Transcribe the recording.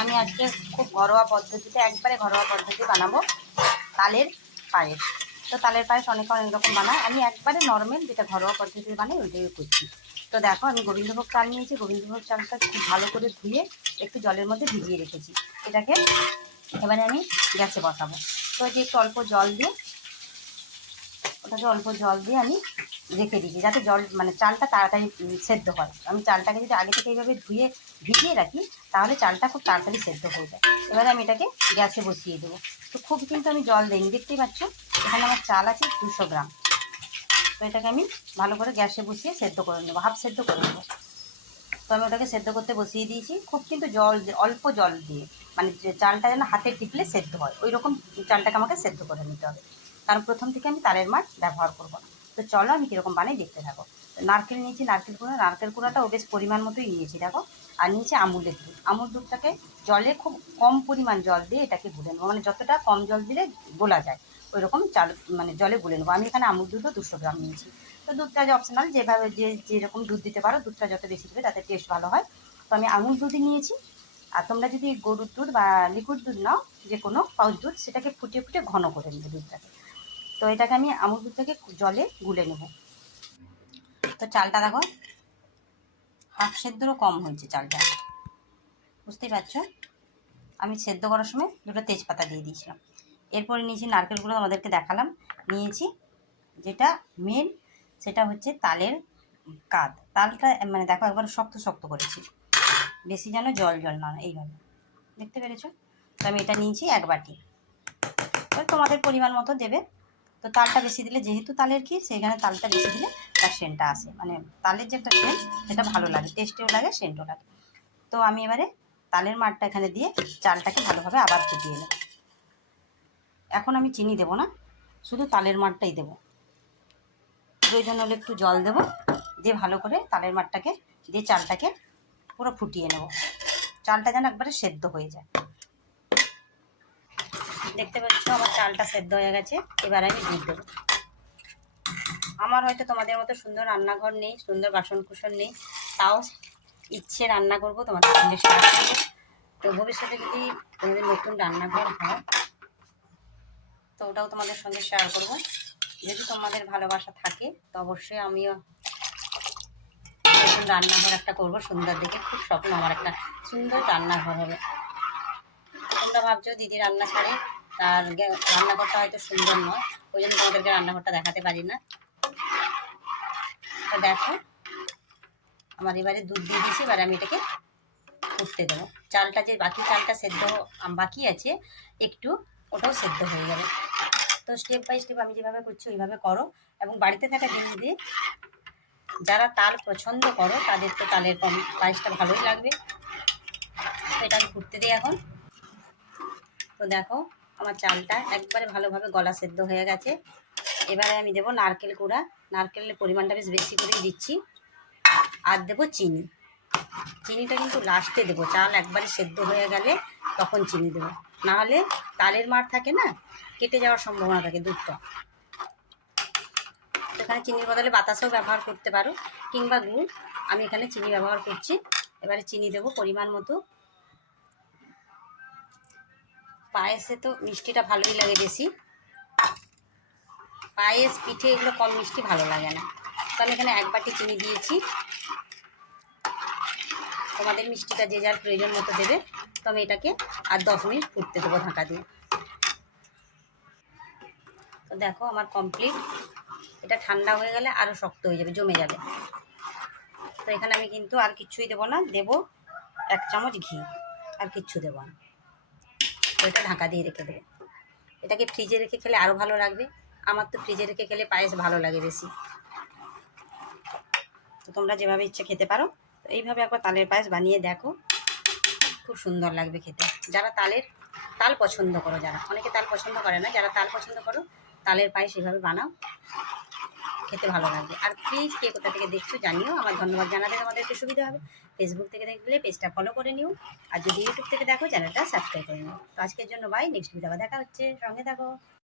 আমি আজকে খুব ঘরোয়া পদ্ধতিতে, একবারে ঘরোয়া পদ্ধতি বানাবো তালের পায়েস। তো তালের পায়েস অনেকে অনেক রকম বানায়, আমি একবারে নর্মাল যেটা ঘরোয়া পদ্ধতিতে বানাই ওইটাই করছি। তো দেখো আমি গোবিন্দভোগ চাল নিয়েছি, গোবিন্দভোগ চালটা খুব ভালো করে ধুয়ে একটু জলের মধ্যে ভিজিয়ে রেখেছি। এটাকে এবারে আমি গ্যাসে বসাবো। তো যে একটু অল্প জল দিয়ে আমি রেখে দিচ্ছি, যাতে জল মানে চালটা তাড়াতাড়ি সেদ্ধ হয়। আমি চালটাকে যদি আগে থেকে এইভাবে ধুয়ে ভিজিয়ে রাখি তাহলে চালটা খুব তাড়াতাড়ি সেদ্ধ হয়ে যায়। এবারে আমি এটাকে গ্যাসে বসিয়ে দেবো। তো খুব কিন্তু আমি জল দিইনি, দেখতেই পাচ্ছ এখানে আমার চাল আছে 200 গ্রাম। তো এটাকে আমি ভালো করে গ্যাসে বসিয়ে সেদ্ধ করে নেবো, হাফ সেদ্ধ করে নেবো। তো আমি ওটাকে সেদ্ধ করতে বসিয়ে দিয়েছি, খুব কিন্তু জল অল্প জল দিয়ে, মানে যে চালটা যেন হাতে টিপলে সেদ্ধ হয় ওই রকম চালটাকে আমাকে সেদ্ধ করে নিতে হবে, কারণ প্রথম থেকে আমি তালের মাঠ ব্যবহার করবো না। তো চলো আমি কীরকম বানাই দেখতে থাকো। নারকেল নিয়েছি, নারকেল কুড়াটাও বেশ পরিমাণ মতোই নিয়েছি দেখো। আর নিয়েছি আমুলের দুধ। আমুল দুধটাকে জলে খুব কম পরিমাণ জল দিয়ে এটাকে গুলে নেবো, মানে যতটা কম জল দিলে গোলা যায় ওই রকম চাল মানে জলে গুলে নেবো। আমি এখানে আমুল দুধও 200 গ্রাম নিয়েছি। তো দুধটা যে অপশনাল, যেভাবে যেরকম দুধ দিতে পারো, দুধটা যত বেশি দেবে তাতে টেস্ট ভালো হয়। তো আমি আমুল দুধই নিয়েছি। আর তোমরা যদি গরুর দুধ বা লিকুইড দুধ নাও, যে কোনো পাউচ দুধ, সেটাকে ফুটিয়ে ফুটিয়ে ঘন করে নেবে দুধটাকে। তো এটাকে আমি আমুল দুধটাকে জলে গুলে নেব। তো চালটা দেখো হাফ সেদ্ধরও কম হয়েছে চালটা, বুঝতেই পারছো। আমি সেদ্ধ করার সময় 2টা তেজপাতা দিয়ে দিয়েছিলাম। এরপরে নিয়েছি নারকেলগুলো, আমাদেরকে দেখালাম। নিয়েছি যেটা মেন, সেটা হচ্ছে তালের কাদ। তালটা মানে দেখো একবার শক্ত শক্ত করেছি, বেশি যেন জল জল না, এইভাবে দেখতে পেরেছো। তো আমি এটা নিয়েছি 1 বাটি। তো তোমাদের পরিমাণ মতো দেবে। তো তালটা বেশি দিলে, যেহেতু তালের ক্ষীর, সেইখানে তালটা বেশি দিলে তার সেন্টটা আসে, মানে তালের যে একটা সেন্ট সেটা ভালো লাগে, টেস্টিও লাগে, সেন্টও লাগে। তো আমি এবারে তালের মাঠটা এখানে দিয়ে চালটাকে ভালোভাবে আবার ফুটিয়ে নেব। এখন আমি চিনি দেবো না, শুধু তালের মাঠটাই দেবো। প্রয়োজন হলে একটু জল দেবো, দিয়ে ভালো করে তালের মাঠটাকে দিয়ে চালটাকে পুরো ফুটিয়ে নেব। চালটা যেন একবারে সেদ্ধ হয়ে যায়। দেখতে পাচ্ছ আমার চালটা সেদ্ধ হয়ে গেছে। এবার আমি দুধ দেবো। আমার হয়তো তোমাদের মতো সুন্দর রান্নাঘর নেই, সুন্দর বাসনকুসন নেই, তাও ইচ্ছে রান্না করবো তোমাদের সঙ্গে শেয়ার করবো। তো ভবিষ্যতে যদি তোমাদের নতুন রান্নাঘর হয় তো ওটাও তোমাদের সঙ্গে শেয়ার করবো। যদি তোমাদের ভালোবাসা থাকে তো অবশ্যই আমিও নতুন রান্নাঘর একটা করবো সুন্দর দেখে। খুব স্বপ্ন আমার একটা সুন্দর রান্নাঘর হবে। তোমরা ভাবছো দিদি রান্না ছাড়ে তার রান্নাঘরটা হয়তো সুন্দর নয়, ওই জন্য তোমাদেরকে রান্নাঘরটা দেখাতে পারি না। তো দেখো আমার এবারে দুধ দিয়ে দিয়েছি, এবারে আমি এটাকে ফুটতে দেবো। চালটা যে বাকি চালটা সেদ্ধ বাকি আছে একটু, ওটাও সেদ্ধ হয়ে যাবে। তো স্টেপ বাই স্টেপ আমি যেভাবে করছি ওইভাবে করো, এবং বাড়িতে থাকা জিনিস দিয়ে যারা তাল পছন্দ করো তাদের তো তালের পায়েসটা ভালোই লাগবে। তো এটা আমি ফুটতে দিই এখন। তো দেখো আমার চালটা একবারে ভালোভাবে গলা সেদ্ধ হয়ে গেছে। এবারে আমি দেবো নারকেল কুড়া। নারকেলের পরিমাণটা বেশ বেশি করেই দিচ্ছি। আর দেবো চিনি। চিনিটা কিন্তু লাস্টে দেবো, চাল একবারে সেদ্ধ হয়ে গেলে তখন চিনি দেবো, নাহলে তালের মার থাকে না, কেটে যাওয়ার সম্ভাবনা থাকে দুধটা। এখানে চিনির বদলে বাতাসও ব্যবহার করতে পারো, কিংবা গুড়। আমি এখানে চিনি ব্যবহার করছি। এবারে চিনি দেবো পরিমাণ মতো। পায়েসে তো মিষ্টিটা ভালোই লাগে বেশি, পায়েস পিঠে এগুলো কম মিষ্টি ভালো লাগে না। তো আমি এখানে 1 বাটি চিনি দিয়েছি। তোমাদের মিষ্টিটা যে যার প্রয়োজন মতো দেবে। তো আমি এটাকে আর 10 মিনিট ফুটতে দেবো ঢাকা দিয়ে। তো দেখো আমার কমপ্লিট। এটা ঠান্ডা হয়ে গেলে আরও শক্ত হয়ে যাবে, জমে যাবে। তো এখানে আমি কিন্তু আর কিচ্ছুই দেবো না, দেবো 1 চামচ ঘি, আর কিচ্ছু দেবো না। তো এটা ঢাকা দিয়ে রেখে দেবো। এটাকে ফ্রিজে রেখে খেলে আরও ভালো লাগবে। আমার তো ফ্রিজে রেখে খেলে পায়েস ভালো লাগে বেশি। তো তোমরা যেভাবে ইচ্ছে খেতে পারো। তো এইভাবে একবার তালের পায়েস বানিয়ে দেখো, খুব সুন্দর লাগবে খেতে। যারা তাল পছন্দ করো, যারা, অনেকে তাল পছন্দ করে না, যারা তাল পছন্দ করো তালের পায়েস এভাবে বানাও, খেতে ভালো লাগবে। আর প্লিজ কে কোথা থেকে দেখছো জানিও, আমার ধন্যবাদ জানাতে আমাদেরকে সুবিধা হবে। ফেসবুক থেকে দেখলে পেজটা ফলো করে নিও, আর যদি ইউটিউব থেকে দেখো চ্যানেলটা সাবস্ক্রাইব করে নিও। তো আজকের জন্য বাই, নেক্সট ভিডিও দেখা হচ্ছে, সঙ্গে থাকো।